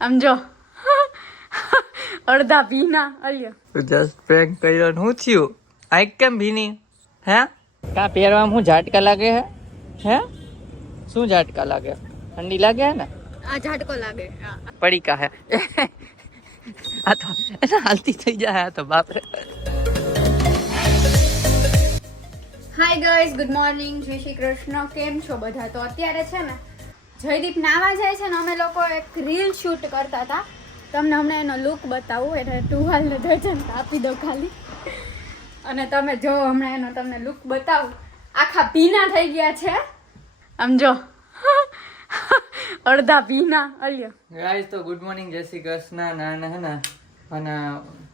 સમજો અડધા ભીના અલ્યો જસ્ટ પ્રેન્ક કર્યો ને હું થયું આઈ કેમ ભીની હે કા પહેરવામાં હું ઝાટકા લાગે હે શું ઝાટકા લાગે ઠંડી લાગે હે ને આ ઝાટકો લાગે પડીકા હે આ તો એને હાલતી થઈ જાય આ તો બાપરે. હાય ગાઈઝ, ગુડ મોર્નિંગ, જય શ્રી કૃષ્ણ. કેમ છો બધા? તો અત્યારે છે ને જયદીપ નાવા જાય છે ને અમે લોકો એક રીલ શૂટ કરતા હતા. તમને હમણાં એનો લુક બતાવું, એટલે ટુવાલને દર્જન આપી દો ખાલી, અને તમે જો હમણાં એનો તમને લુક બતાવું. આખા ભીના થઈ ગયા છે, સમજો અડધા ભીના અલ્યો. ગાઈસ તો ગુડ મોર્નિંગ, જય શ્રી કૃષ્ણ. ના હે ને અને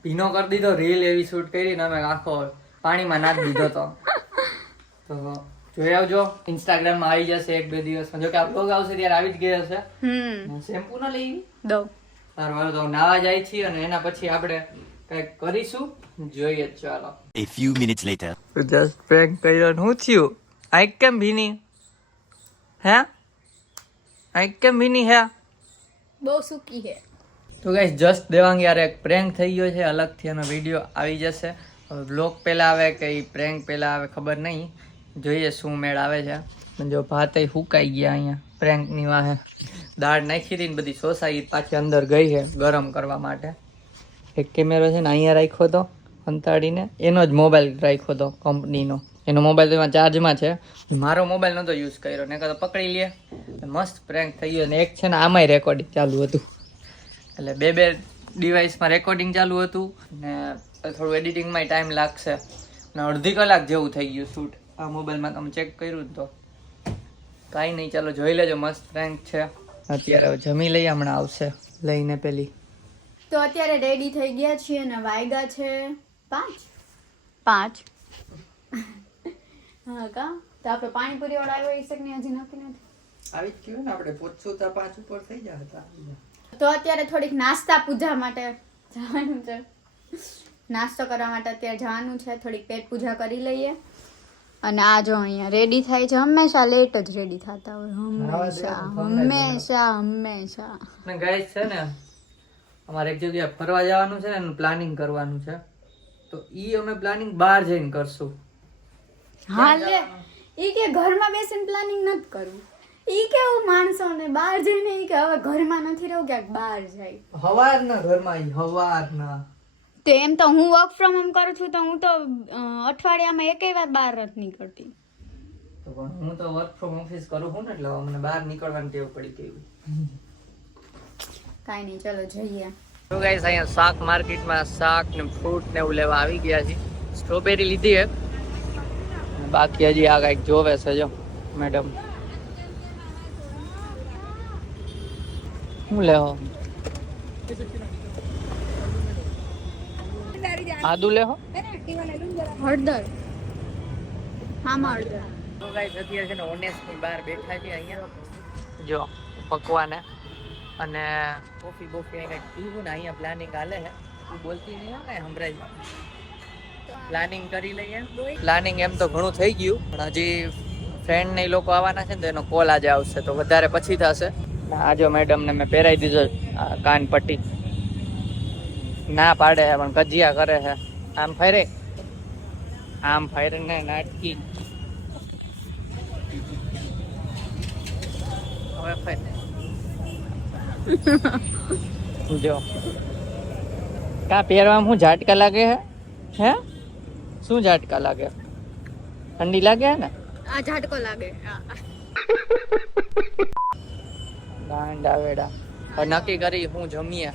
ભીનો કરી દીધો, રીલ એવી શૂટ કરીને અમે આખો પાણીમાં નાખી દીધો તો જોઈ આવજો. ઇન્સ્ટાગ્રામ માં આવી જશે 1-2 દિવસમાં. જો કે આ બ્લોગ આવશે ત્યારે આવી જ ગયો હશે. શેમ્પુ ના લઈ દઉં સારું તો નાવા જાય છીએ અને એના પછી આપણે કઈક કરીશું, જોઈએ. ચાલો. A few minutes later. Just prank કર્યો ને હું થયું આઈ કેમ ભીની હે આઈ કેમ ભીની હે બહુ સૂકી હે. તો ગાઈસ જસ્ટ દેવાંગ યાર એક પ્રેન્ક થઈ ગયો છે, અલગથી એનો વિડીયો આવી જશે. હવે બ્લોગ પહેલા આવે કે પ્રેન્ક પહેલા આવે ખબર નહીં, જોઈએ શું મેળ આવે છે. જો ભાત હુકાઈ ગયા અહીંયા પ્રેન્કની વાહે, દાળ નાખી હતી ને બધી સોસાઈ પાછી અંદર ગઈ છે ગરમ કરવા માટે. એક કેમેરો છે ને અહીંયા રાખ્યો હતો અંતાડીને, એનો જ મોબાઈલ રાખ્યો હતો કંપનીનો. એનો મોબાઈલ એમાં ચાર્જમાં છે, મારો મોબાઈલ નહોતો યુઝ કર્યો, ને તો પકડી લે. મસ્ત પ્રેન્ક થઈ ગયો. અને એક છે ને આમાંય રેકોર્ડિંગ ચાલુ હતું, એટલે બે ડિવાઇસમાં રેકોર્ડિંગ ચાલુ હતું ને થોડું એડિટિંગમાં ટાઈમ લાગશે. ને અડધી કલાક જેવું થઈ ગયું શૂટ. આ મોબાઈલમાં તમે ચેક કર્યું તો કાંઈ નહીં, ચાલો જોઈ લેજો. મસ્ત પ્રેન્ક છે. અત્યારે જમી લઈએ, હમણાં આવશે લઈને પેલી. તો અત્યારે રેડી થઈ ગયા છીએ અને વાયગા છે 5. હા કા તો આપણે પાણીપુરી વાળા આવ્યો એ શકની હજી નક્કી નથી. આવી જ ગયું ને, આપણે પહોંચશું તો 5 ઉપર થઈ જાય હતા. તો અત્યારે થોડીક નાસ્તા પૂજા માટે જવાનું છે, નાસ્તો કરવા માટે અત્યારે જવાનું છે. થોડીક પેટ પૂજા કરી લઈએ. અને આ જો અહીંયા રેડી થાય છે, હંમેશા લેટ જ રેડી થતા હોય, હંમેશા. ને ગાઈસ છે ને અમારે એક જગ્યાએ ફરવા જવાનું છે ને, એનું પ્લાનિંગ કરવાનું છે. તો ઈ અમે પ્લાનિંગ બહાર જઈને કરશું. હા લે, ઈ કે ઘરમાં બેસીને પ્લાનિંગ નથી કરવું. ઈ કેવું માણસોને બહાર જઈને ઈ કે હવે ઘરમાં નથી રહું, ક્યાંક બહાર જાય. હવારના ઘરમાં હવારના. તો એમ તો હું વર્ક ફ્રોમ હોમ કરું છું, તો હું તો અઠવાડિયામાં એકેય વાર બહાર નથી નીકળતી. તો પણ હું તો વર્ક ફ્રોમ ઓફિસ કરું છું ને, એટલે મને બહાર નીકળવાની ટેવ પડી ગઈ. કાઈ નહીં, ચલો જઈએ. તો ગાઈસ અહીંયા શાક માર્કેટમાં શાક ને ફ્રૂટ ને એવું લેવા આવી ગયા છે. સ્ટ્રોબેરી લીધી છે, બાકી હજી આ કઈક જોવે છે. જો મેડમ શું લેવો? આદુ લેવો? હળદર. હામાં હળદર. તો ગાઈસ અત્યારે છે ને ઓનેસ્ટની બહાર બેઠા છે અહીંયા, જો પકવાને અને કોફી કંઈક પીવું ને. અહીંયા પ્લાનિંગ હાલે છે, તું બોલતી નહીં હોય ને સંભળાય. પ્લાનિંગ કરી લઈએ. પ્લાનિંગ એમ તો ઘણું થઈ ગયું, પણ હજી ફ્રેન્ડ ને લોકો આવવાના છે ને, તો એનો કોલ આજે આવશે, તો વધારે પછી થશે. આ જો મેડમ ને મેં પહેરાવી દીધો કાન પટ્ટી, ના પાડે છે પણ કજિયા કરે છે. આમ ફાયરે ને નાટકી. હવે ફાયરે જો કા પહેરવામાં હું ઝાટકા લાગે હે શું ઝાટકા લાગે? ઠંડી લાગે હે ને? આ ઝાટકો લાગે. ગાંડા વેડા. હવે નક્કી કરી હું જમીએ,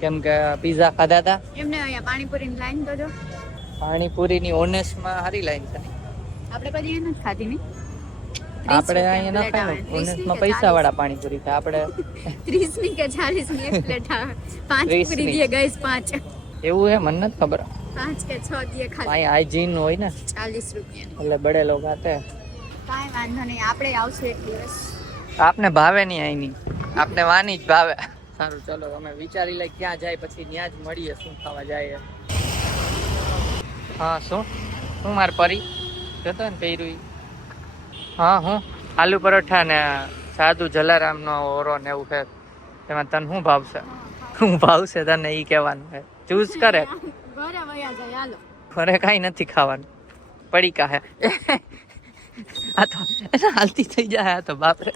કેમ કે પીઝા ખાધા હતા. એમને અહીંયા પાણીપુરીની લાઈન તો જો. પાણીપુરીની ઓનેસ્ટમાં સારી લાઈન છે. આપણે કદી એ નથી ખાધી ને. આપણે અહીંયા ન ખાય, ઓનેસ્ટમાં પૈસા વાળા પાણીપુરી ખાય. આપણે 30 ની કે 40 ની એક પ્લેટ 5 પૂરી દીએ ગાઈસ. 5 એવું હે, મને નથી ખબર. 5 કે 6 દીએ ખાલી. અહીંયા હાઇજીન હોય ને, 40 રૂપિયા. એટલે બડે લોકો આતે. કાઈ વાંધો નહીં, આપણે આવશું એક દિવસ. આપને ભાવે નહીં અહીંની, આપને વાની જ ભાવે. સારું ચલો અમે વિચારી લઈ ક્યાં જાય, પછી ત્યાં જ મળીએ શું ખાવા જાય. હા શું માર પરી જતો ને પહેર્યું? હા આલુ પરોઠા ને સાદું જલારામ નો ઓરો ને એવું છે. તેમાં તને શું ભાવશે? શું ભાવશે તને એ કહેવાનું છે. ચૂઝ કરે. ઘરે વયા જાય હાલો. ઘરે કાંઈ નથી ખાવાનું. પડીકા હે. આ તો હાલતી થઈ જાય. આ તો બાપરે.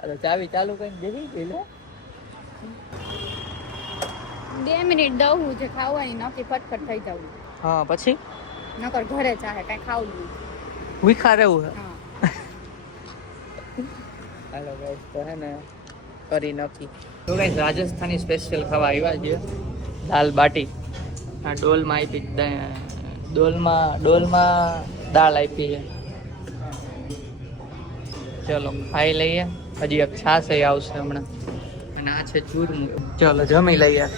આ તો ચાવી ચાલુ કરીને બેસી ગઈ લે. 2 મિનિટ દઉં છે ખાવાની, નક્કી ફટફટ થઈ જવું. હા પછી નકર ઘરે ચાહે કઈ ખાવું નહીં. વિખા રહેવું હે. હા હાલો ગાઈસ તો હે ને કરી નાખી. તો ગાઈસ રાજસ્થાની સ્પેશિયલ ખાવા આવ્યા છે દાલ બાટી. આ ડોલમાં આપી ડોલમાં દાળ આપી છે. ચલો ખાઈ લઈએ. હજી એક છાશ આવશે હમણાં. અને આ છે ચૂરમું. ચલો જમી લઈએ.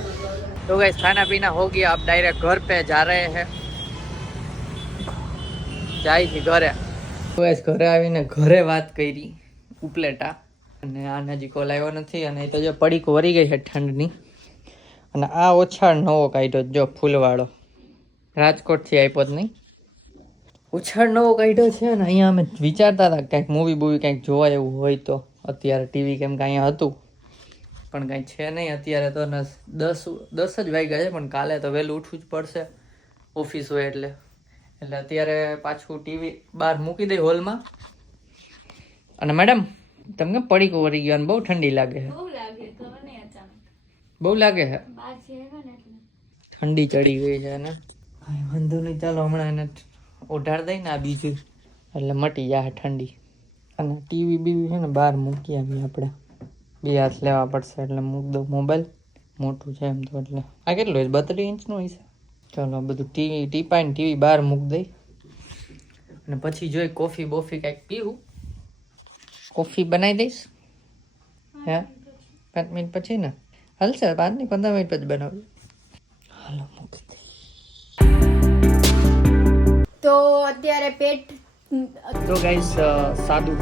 तो गाइस खाना पीना हो गया, अब डायरेक्ट घर पे जा रहे हैं. જાય છે ઘરે. તો ગાઈસ ઘરે આવીને ઘરે વાત કરી ઉપલેટા, અને આ નજી કોલ આવ્યો નથી. અને તો જો પડીક વરી ગઈ છે ઠંડની. અને આ ઓછાળ નવો કાઢ્યો જો ફૂલવાળો, રાજકોટથી આપ્યો જ નહીં. ઉછાળ નવો કાઢ્યો છે. ને અહીંયા અમે વિચારતા હતા કંઈક મૂવી બૂવી કંઈક જોવા એવું હોય તો. અત્યારે ટીવી કેમ કે અહીંયા હતું પણ કાંઈ છે નહીં અત્યારે. તો 10 જ વાગ્યા છે, પણ કાલે તો વહેલું ઉઠવું જ પડશે ઓફિસ હોય એટલે. અત્યારે પાછું ટીવી બહાર મૂકી દઈ હોલમાં. અને મેડમ તમને પડીકો વળી ગયો અને બહુ ઠંડી લાગે છે. બહુ લાગે છે. ઠંડી ચડી ગઈ છે ને. વાંધો નહીં, ચાલો હમણાં એને ઓઢાડ દઈ ને આ બીજું, એટલે મટી જાય ઠંડી. અને ટીવી બીવી છે ને બહાર મૂકી આવીએ આપણે. 2 હાથ લેવા પડશે એટલે મૂક દો. મોબાઈલ મોટું છે એમ તો એટલે. આ કેટલું છે? 32 ઇંચનું હોય છે. ચાલો બધું ટીપાઈને ટીવી બહાર મૂક દઈ. અને પછી જોઈ કોફી બોફી કંઈક પીવું. કોફી બનાવી દઈશ. હે 5 મિનિટ પછી ને હાલશે? 5 નહીં 15 મિનિટ પછી બનાવું. હાલો મૂકી દઈ. તો અત્યારે પેટ તો ગાઈસ સાદું